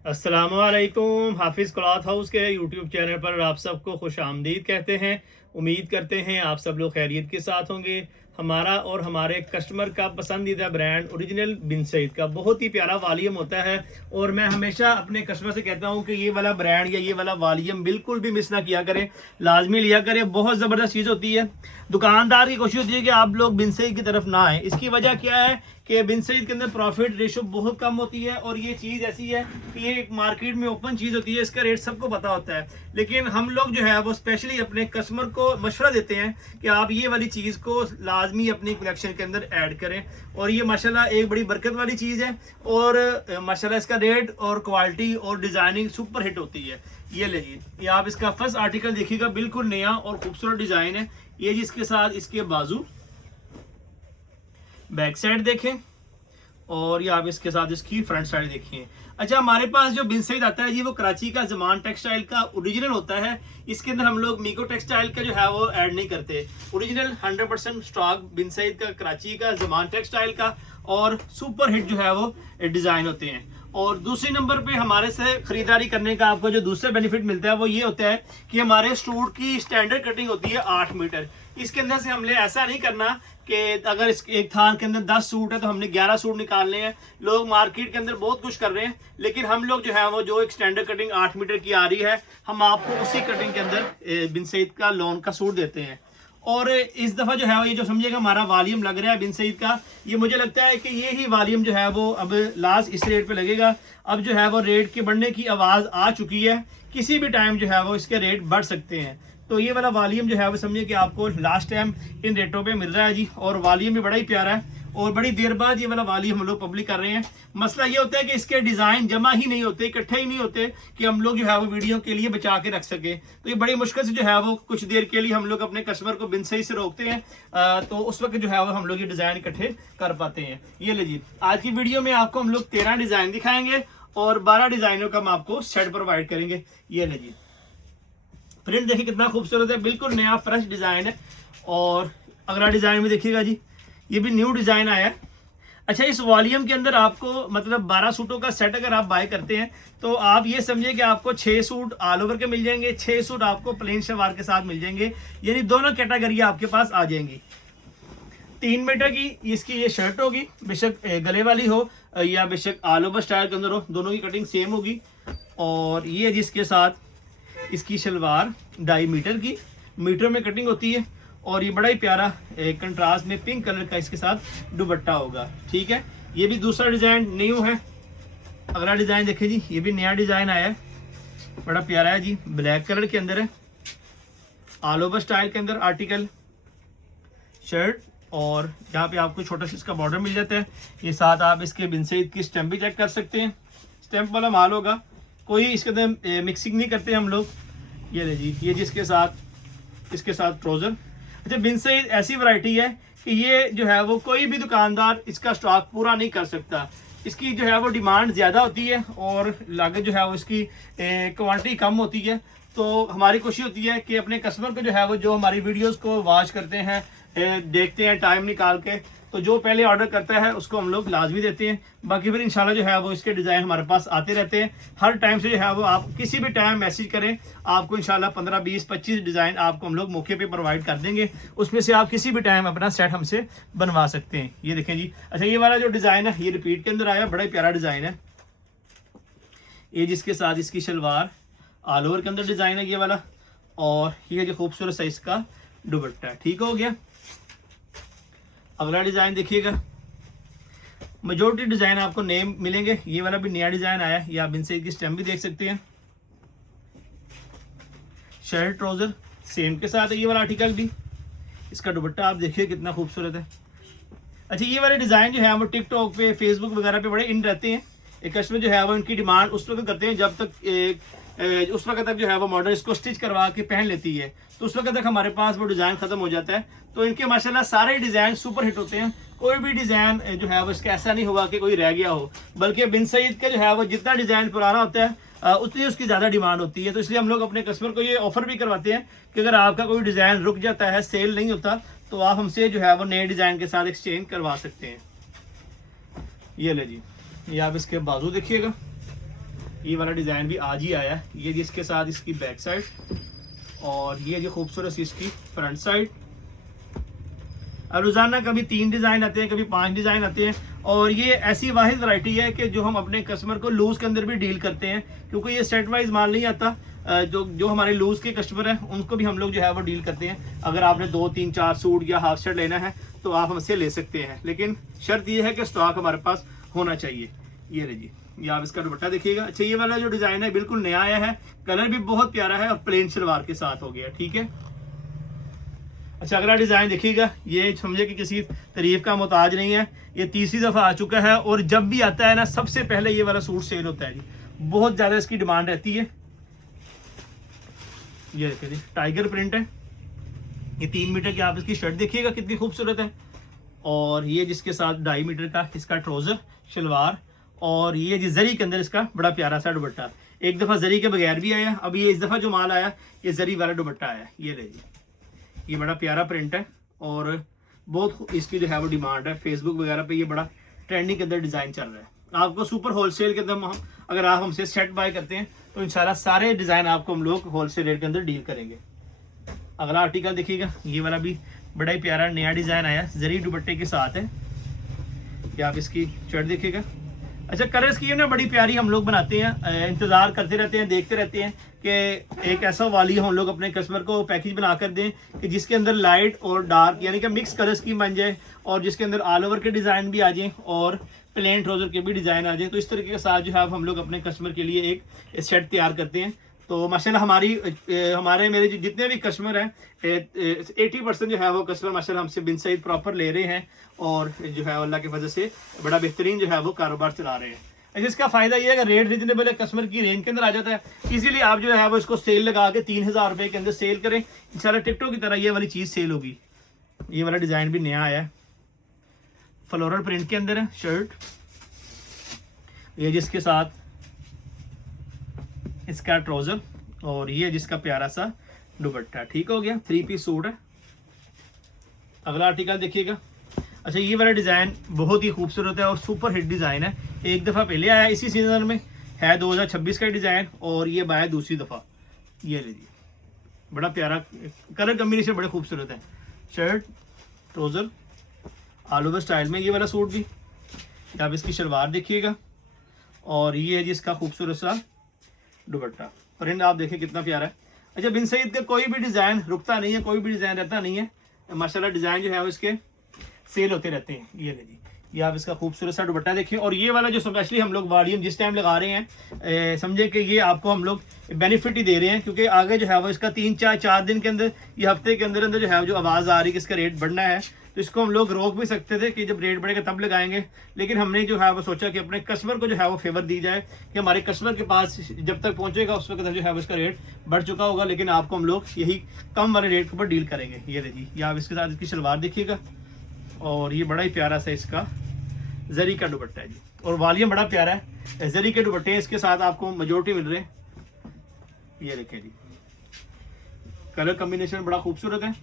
अस्सलामुअलैकुम। हाफिज़ cloth house के यूट्यूब चैनल पर आप सबको खुश आमदीद कहते हैं। उम्मीद करते हैं आप सब लोग खैरियत के साथ होंगे। हमारा और हमारे कस्टमर का पसंदीदा ब्रांड ओरिजिनल बिन सईद का बहुत ही प्यारा वालीम होता है और मैं हमेशा अपने कस्टमर से कहता हूं कि ये वाला ब्रांड या ये वाला वालीम बिल्कुल भी मिस ना किया करें, लाजमी लिया करें। बहुत ज़बरदस्त चीज़ होती है। दुकानदार की कोशिश होती है कि आप लोग बिन सईद की तरफ ना आए। इसकी वजह क्या है कि बिन सईद के अंदर प्रॉफिट रेशो बहुत कम होती है और ये चीज़ ऐसी है कि ये एक मार्केट में ओपन चीज़ होती है, इसका रेट सबको पता होता है। लेकिन हम लोग जो है वो स्पेशली अपने कस्टमर को मशवरा देते हैं कि आप ये वाली चीज़ को लाजमी अपनी कलेक्शन के अंदर ऐड करें। और ये माशाल्लाह एक बड़ी बरकत वाली चीज़ है और माशाल्लाह इसका रेट और क्वालिटी और डिज़ाइनिंग सुपर हिट होती है। ये लीजिए, ये आप इसका फर्स्ट आर्टिकल देखिएगा, बिल्कुल नया और खूबसूरत डिज़ाइन है। ये जिसके साथ इसके बाजू, बैक साइड देखें और ये आप इसके साथ इसकी फ्रंट साइड देखिए। अच्छा, हमारे पास जो बिन सईद आता है ये वो कराची का जमान टेक्सटाइल का ओरिजिनल होता है। इसके अंदर हम लोग मीको टेक्सटाइल का जो है वो ऐड नहीं करते। ओरिजिनल 100% स्टॉक बिन सईद का, कराची का जमान टेक्सटाइल का, और सुपर हिट जो है वो डिज़ाइन होते हैं। और दूसरे नंबर पे हमारे से ख़रीदारी करने का आपको जो दूसरा बेनिफिट मिलता है वो ये होता है कि हमारे सूट की स्टैंडर्ड कटिंग होती है 8 मीटर। इसके अंदर से हमने ऐसा नहीं करना कि अगर इस एक थान के अंदर 10 सूट है तो हमने 11 सूट निकालने हैं। लोग मार्केट के अंदर बहुत कुछ कर रहे हैं, लेकिन हम लोग जो है वो जो एक स्टैंडर्ड कटिंग 8 मीटर की आ रही है, हम आपको उसी कटिंग के अंदर बिन सईद का लॉन का सूट देते हैं। और इस दफ़ा जो है ये जो समझिएगा हमारा वॉल्यूम लग रहा है बिन सईद का, ये मुझे लगता है कि ये ही वॉल्यूम जो है वो अब लास्ट इस रेट पे लगेगा। अब जो है वो रेट के बढ़ने की आवाज़ आ चुकी है, किसी भी टाइम जो है वो इसके रेट बढ़ सकते हैं। तो ये वाला वॉल्यूम जो है वो समझिए कि आपको लास्ट टाइम इन रेटों पे मिल रहा है जी, और वॉल्यूम भी बड़ा ही प्यारा है और बड़ी देर बाद ये वाला वॉल्यूम हम लोग पब्लिक कर रहे हैं। मसला ये होता है कि इसके डिज़ाइन जमा ही नहीं होते, इकट्ठे ही नहीं होते कि हम लोग जो है वो वीडियो के लिए बचा के रख सके। तो ये बड़ी मुश्किल से जो है वो कुछ देर के लिए हम लोग अपने कस्टमर को बिन सही से रोकते हैं, तो उस वक्त जो है वो हम लोग ये डिज़ाइन इकट्ठे कर पाते हैं। ये लीजिए, आज की वीडियो में आपको हम लोग 13 डिज़ाइन दिखाएंगे और 12 डिज़ाइनों का हम आपको सेट प्रोवाइड करेंगे। ये लीजिए, प्रिंट देखिए कितना खूबसूरत है, बिल्कुल नया फ्रेश डिज़ाइन है। और अगला डिज़ाइन में देखिएगा जी, ये भी न्यू डिज़ाइन आया है। अच्छा, इस वॉल्यूम के अंदर आपको मतलब 12 सूटों का सेट अगर आप बाय करते हैं तो आप ये समझिए कि आपको 6 सूट ऑल ओवर के मिल जाएंगे, 6 सूट आपको प्लेन शलवार के साथ मिल जाएंगे। यानी दोनों कैटेगरी आपके पास आ जाएंगी। 3 मीटर की इसकी ये शर्ट होगी, बेशक गले वाली हो या बेशक ऑल ओवर स्टाइल के अंदर हो, दोनों की कटिंग सेम होगी। और ये जिसके साथ इसकी शलवार 2.5 मीटर की, मीटर में कटिंग होती है। और ये बड़ा ही प्यारा कंट्रास्ट में पिंक कलर का इसके साथ दुपट्टा होगा। ठीक है, ये भी दूसरा डिज़ाइन न्यू है। अगला डिज़ाइन देखिए जी, ये भी नया डिज़ाइन आया है, बड़ा प्यारा है जी, ब्लैक कलर के अंदर है, ऑल ओवर स्टाइल के अंदर आर्टिकल, शर्ट, और यहाँ पे आपको छोटा सा इसका बॉर्डर मिल जाता है। ये साथ आप इसके बिन सईद की स्टैम्प भी चेक कर सकते हैं, स्टैम्प वाला माल होगा, कोई इसके अंदर मिक्सिंग नहीं करते हम लोग। ये लीजिए, ये जिसके साथ इसके साथ ट्राउज़र। अच्छा, बिन सईद ऐसी वैरायटी है कि ये जो है वो कोई भी दुकानदार इसका स्टॉक पूरा नहीं कर सकता। इसकी जो है वो डिमांड ज़्यादा होती है और लागत जो है वो इसकी क्वांटिटी कम होती है। तो हमारी कोशिश होती है कि अपने कस्टमर को जो है वो जो हमारी वीडियोस को वॉच करते हैं, देखते हैं टाइम निकाल के, तो जो पहले ऑर्डर करता है उसको हम लोग लाजमी देते हैं। बाकी फिर इंशाल्लाह जो है वो इसके डिज़ाइन हमारे पास आते रहते हैं हर टाइम से। जो है वो आप किसी भी टाइम मैसेज करें, आपको इंशाल्लाह 15, 20, 25 डिज़ाइन आपको हम लोग मौके पे प्रोवाइड कर देंगे। उसमें से आप किसी भी टाइम अपना सेट हमसे बनवा सकते हैं। ये देखें जी। अच्छा, ये वाला जो डिज़ाइन है ये रिपीट के अंदर आया, बड़ा ही प्यारा डिज़ाइन है। ये जिसके साथ इसकी शलवार ऑल ओवर के अंदर डिज़ाइन है ये वाला, और ये जो खूबसूरत सा इसका दुपट्टा। ठीक हो गया। अगला डिज़ाइन देखिएगा, मेजोरिटी डिज़ाइन आपको नए मिलेंगे। ये वाला भी नया डिज़ाइन आया है, ये आप बिन सईद की स्टैम्प भी देख सकते हैं। शर्ट ट्राउज़र सेम के साथ है ये वाला आर्टिकल भी। इसका दुपट्टा आप देखिए कितना खूबसूरत है। अच्छा, ये वाले डिज़ाइन जो है वो टिकटॉक पे, फेसबुक वगैरह पे बड़े इन रहते हैं। एक कस्टमर जो है वो इनकी डिमांड उस वक्त करते हैं जब तक उस वक्त तक जो है वो मॉडल इसको स्टिच करवा के पहन लेती है, तो उस वक्त तक हमारे पास वो डिज़ाइन ख़त्म हो जाता है। तो इनके माशाल्लाह सारे डिज़ाइन सुपर हिट होते हैं। कोई भी डिज़ाइन जो है वो इसका ऐसा नहीं होगा कि कोई रह गया हो, बल्कि बिन सईद का जो है वो जितना डिज़ाइन पुराना होता है उतनी उसकी ज़्यादा डिमांड होती है। तो इसलिए हम लोग अपने कस्टमर को ये ऑफ़र भी करवाते हैं कि अगर आपका कोई डिज़ाइन रुक जाता है, सेल नहीं होता, तो आप हमसे जो है वो नए डिज़ाइन के साथ एक्सचेंज करवा सकते हैं। ये ले जी, ये आप इसके बाजू देखिएगा, ये वाला डिज़ाइन भी आज ही आया है। ये जी इसके साथ इसकी बैक साइड, और ये जो खूबसूरत सी इसकी फ्रंट साइड। रोज़ाना कभी 3 डिज़ाइन आते हैं, कभी 5 डिज़ाइन आते हैं, और ये ऐसी वाहिद वैरायटी है कि जो हम अपने कस्टमर को लूज़ के अंदर भी डील करते हैं, क्योंकि ये सेट वाइज माल नहीं आता। जो हमारे लूज़ के कस्टमर हैं उनको भी हम लोग जो है वो डील करते हैं। अगर आपने 2, 3, 4 सूट या हाफ सेट लेना है तो आप हमसे ले सकते हैं, लेकिन शर्त ये है कि स्टॉक हमारे पास होना चाहिए। ये रही जी, ये आप इसका दुपट्टा देखिएगा। अच्छा, ये वाला जो डिज़ाइन है बिल्कुल नया आया है, कलर भी बहुत प्यारा है और प्लेन शलवार के साथ हो गया, ठीक है। अच्छा, अगला डिज़ाइन देखिएगा। ये समझे कि किसी तारीफ का मोहताज नहीं है, ये तीसरी दफ़ा आ चुका है, और जब भी आता है ना सबसे पहले ये वाला सूट सेल होता है जी। बहुत ज़्यादा इसकी डिमांड रहती है। ये देखिए जी, टाइगर प्रिंट है, ये 3 मीटर की आप इसकी शर्ट देखिएगा कितनी खूबसूरत है, और ये जिसके साथ 2.5 मीटर का इसका ट्राउज़र शलवार, और ये जी जरी के अंदर इसका बड़ा प्यारा सा दुपट्टा। एक दफ़ा जरी के बगैर भी आया, अभी ये इस दफ़ा जो माल आया ये जरी वाला दुपट्टा आया। ये ले जी, ये बड़ा प्यारा प्रिंट है, और बहुत इसकी जो है वो डिमांड है। फेसबुक वगैरह पे ये बड़ा ट्रेंडिंग के अंदर डिज़ाइन चल रहा है। आपको सुपर होलसेल के अंदर अगर आप हमसे सेट बाय करते हैं तो इंशाल्लाह सारे डिज़ाइन आपको हम लोग होलसेल रेट के अंदर डील करेंगे। अगला आर्टिकल देखिएगा, ये वाला भी बड़ा ही प्यारा नया डिज़ाइन आया, जरी दुपट्टे के साथ है। ये आप इसकी शर्ट देखिएगा। अच्छा, कलर स्कीम ना बड़ी प्यारी हम लोग बनाते हैं, इंतज़ार करते रहते हैं, देखते रहते हैं कि एक ऐसा वाली हम लोग अपने कस्टमर को पैकेज बना कर दें कि जिसके अंदर लाइट और डार्क यानी कि मिक्स कलर स्कीम बन जाए, और जिसके अंदर ऑल ओवर के डिज़ाइन भी आ जाएँ और प्लेन ट्राउज़र के भी डिज़ाइन आ जाए। तो इस तरीके के साथ जो है हम लोग अपने कस्टमर के लिए एक सेट तैयार करते हैं। तो माशाल्लाह हमारे मेरे जितने भी कस्टमर हैं 80% जो है वो कस्टमर माशाल्लाह हमसे बिन सईद प्रॉपर ले रहे हैं, और जो है अल्लाह की वजह से बड़ा बेहतरीन जो है वो कारोबार चला रहे हैं। जिसका फ़ायदा ये है कि रेट रिजनेबल है, कस्टमर की रेंज के अंदर आ जाता है। इसीलिए आप जो है वो इसको सेल लगा के 3000 रुपये के अंदर सेल करें, इंशाल्लाह टिकटॉक की तरह ये वाली चीज़ सेल होगी। ये वाला डिज़ाइन भी नया आया है, फ्लोरल प्रिंट के अंदर है शर्ट, ये जिसके साथ इसका ट्राउज़र, और ये जिसका प्यारा सा दुपट्टा। ठीक हो गया, 3 पीस सूट है। अगला आर्टिकल देखिएगा। अच्छा, ये वाला डिज़ाइन बहुत ही खूबसूरत है और सुपर हिट डिज़ाइन है। एक दफ़ा पहले आया इसी सीजन में, है 2026 का डिज़ाइन, और ये आया दूसरी दफ़ा। ये लीजिए, बड़ा प्यारा कलर कम्बिनेशन बड़े खूबसूरत है। Shirt trouser all over style में ये वाला सूट भी। आप इसकी शलवार देखिएगा, और ये है जी इसका खूबसूरत सा दुपट्टा। प्रिंट आप देखिए कितना प्यारा है। अच्छा, बिन सईद का कोई भी डिज़ाइन रुकता नहीं है, कोई भी डिज़ाइन रहता नहीं है, माशाल्लाह डिज़ाइन जो है वो इसके सेल होते रहते हैं। ये ले जी, ये आप इसका खूबसूरत सा दुपट्टा देखिए। और ये वाला जो स्पेशली हम लोग वॉल्यूम जिस टाइम लगा रहे हैं, समझे कि ये आपको हम लोग बेनिफिट ही दे रहे हैं, क्योंकि आगे जो है वो इसका 3-4 दिन के अंदर, ये हफ्ते के अंदर अंदर जो है जो आवाज़ आ रही है कि इसका रेट बढ़ना है, तो इसको हम लोग रोक भी सकते थे कि जब रेट बढ़ेगा तब लगाएंगे। लेकिन हमने जो है वो सोचा कि अपने कस्टमर को जो है वो फेवर दी जाए, कि हमारे कस्टमर के पास जब तक पहुंचेगा उस वक्त जो है वो इसका रेट बढ़ चुका होगा, लेकिन आपको हम लोग यही कम वाले रेट के ऊपर डील करेंगे। ये देखिए, ये आप इसके साथ इसकी शलवार देखिएगा, और ये बड़ा ही प्यारा सा इसका जरी का दुपट्टा है जी, और वालियम बड़ा प्यारा है। जरी के दुपट्टे इसके साथ आपको मेजोरिटी मिल रहे हैं। ये देखिए जी, कलर कम्बिनेशन बड़ा खूबसूरत है,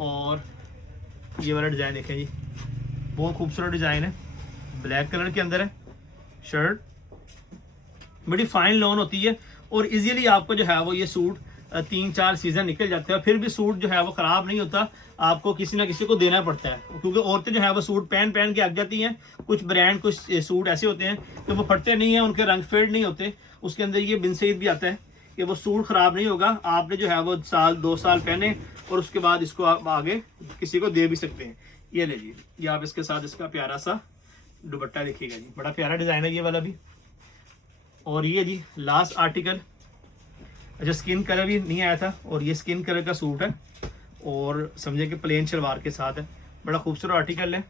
और ये वाला डिज़ाइन देखें जी, बहुत खूबसूरत डिज़ाइन है, ब्लैक कलर के अंदर है। शर्ट बड़ी फाइन लॉन होती है, और इजीली आपको जो है वो ये सूट 3-4 सीज़न निकल जाते हैं, फिर भी सूट जो है वो ख़राब नहीं होता। आपको किसी ना किसी को देना पड़ता है, क्योंकि औरतें जो है वो सूट पहन के आग जाती हैं। कुछ ब्रांड कुछ सूट ऐसे होते हैं कि वो फटते नहीं हैं, उनके रंग फेड नहीं होते। उसके अंदर ये बिन सईद भी आता है कि वो सूट ख़राब नहीं होगा, आपने जो है वो 1-2 साल पहने और उसके बाद इसको आप आगे किसी को दे भी सकते हैं। ये ले लीजिए, ये आप इसके साथ इसका प्यारा सा दुपट्टा देखिएगा जी, बड़ा प्यारा डिज़ाइन है ये वाला भी। और ये जी लास्ट आर्टिकल। अच्छा, स्किन कलर भी नहीं आया था, और ये स्किन कलर का सूट है, और समझे कि प्लेन शलवार के साथ है, बड़ा खूबसूरत आर्टिकल है।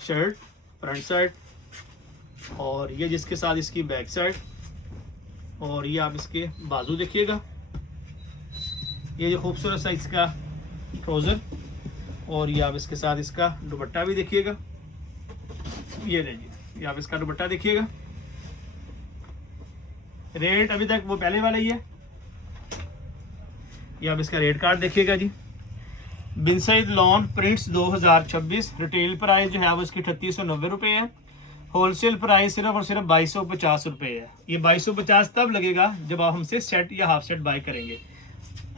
शर्ट फ्रंट साइड, और ये जिसके साथ इसकी बैक साइड, और ये आप इसके बाजू देखिएगा। ये जो खूबसूरत सा इसका ट्राउज़र, और ये आप इसके साथ इसका दुपट्टा भी देखिएगा। ये लीजिए, ये आप इसका दुपट्टा देखिएगा। रेट अभी तक वो पहले वाला ही है। ये आप इसका रेट कार्ड देखिएगा जी। Bin Saeed lawn prints 2026, retail price जो है वो इसकी 3890 रुपये है, होलसेल प्राइस सिर्फ और सिर्फ 2250 रुपये है। ये 2250 तब लगेगा जब आप हमसे सेट या हाफ सेट बाय करेंगे।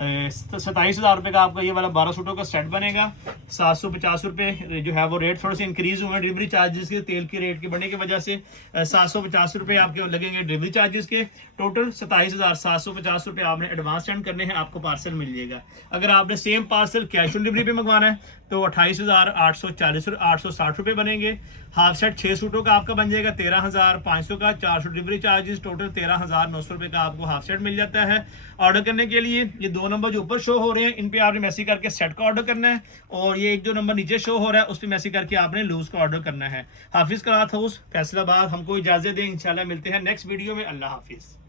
27,000 रुपये का आपका ये वाला 12 सूटों का सेट बनेगा। 750 रुपये जो है वो रेट थोड़े से इंक्रीज हुए हैं डिलीवरी चार्जेस के, तेल की रेट के बढ़ने की वजह से 750 रुपये आपके लगेंगे डिलीवरी चार्जेस के। टोटल 27,750 रुपये आपने एडवांस सेंड करने हैं, आपको पार्सल मिल जाएगा। अगर आपने same parcel cash on delivery पे मंगवाना है तो 28,860 रुपये बनेंगे। हाफ सेट 6 सूटों का आपका बन जाएगा 13,500 का, 400 डिलीवरी चार्जेस, टोटल 13,900 रुपये का आपको हाफ सेट मिल जाता है। ऑर्डर करने के लिए ये 2 नंबर जो ऊपर शो हो रहे हैं इन पे आपने मैसेज करके सेट का ऑर्डर करना है, और ये एक जो नंबर नीचे शो हो रहा है उस पर मैसेज करके आपने लूज का ऑर्डर करना है। हाफिज क्लॉथ हाउस फैसलाबाद। हमको इजाजत दें, इंशाल्लाह मिलते हैं नेक्स्ट वीडियो में। अल्लाह हाफिज।